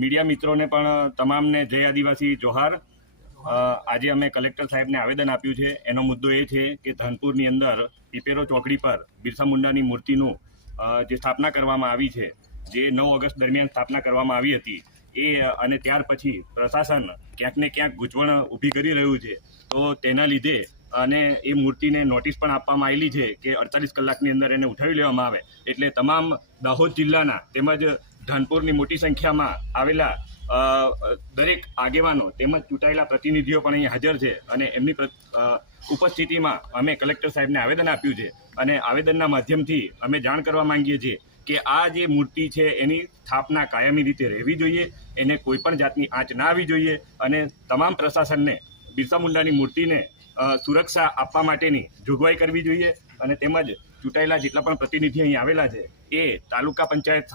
Media મિત્રોને પણ તમામને જય આદિવાસી જોહાર। આજે અમે કલેક્ટર સાહેબને આવેદન આપ્યું છે। એનો મુદ્દો એ છે કે ધનપુરની અંદર પીપેરો ચોકડી પર બિરસા મુંડાની મૂર્તિનું જે સ્થાપના કરવામાં આવી છે, જે 9 ઓગસ્ટ દરમિયાન સ્થાપના કરવામાં આવી હતી, એ અને ત્યાર પછી પ્રશાસન ક્યાંક ને ક્યાંક ગૂંચવણ ઊભી કરી રહ્યું છે। તો તેના લીધે અને એ મૂર્તિને નોટિસ પણ આપવામાં આવેલી છે કે 48 કલાકની અંદર એને ઉઠાવી લેવામાં આવે। એટલે તમામ દાહોદ જિલ્લાના તેમજ ધનપુરની મોટી સંખ્યામાં આવેલા દરેક આગેવાનો તેમજ ચૂંટાયેલા પ્રતિનિધિઓ પણ અહીં હાજર છે અને એમની ઉપસ્થિતિમાં અમે કલેક્ટર સાહેબને આવેદન આપ્યું છે। અને આવેદનના માધ્યમથી અમે જાણ કરવા માંગીએ છીએ કે આ જે મૂર્તિ છે એની સ્થાપના કાયમી રીતે રહેવી જોઈએ, એને કોઈ પણ જાતની આંચ ના આવી જોઈએ અને તમામ પ્રશાસનને બિરસા મુંડાની મૂર્તિને સુરક્ષા આપવા માટેની જોગવાઈ કરવી જોઈએ। અને તેમજ ચૂંટાયેલા જેટલા પણ પ્રતિનિધિ અહીં આવેલા છે એ તાલુકા પંચાયત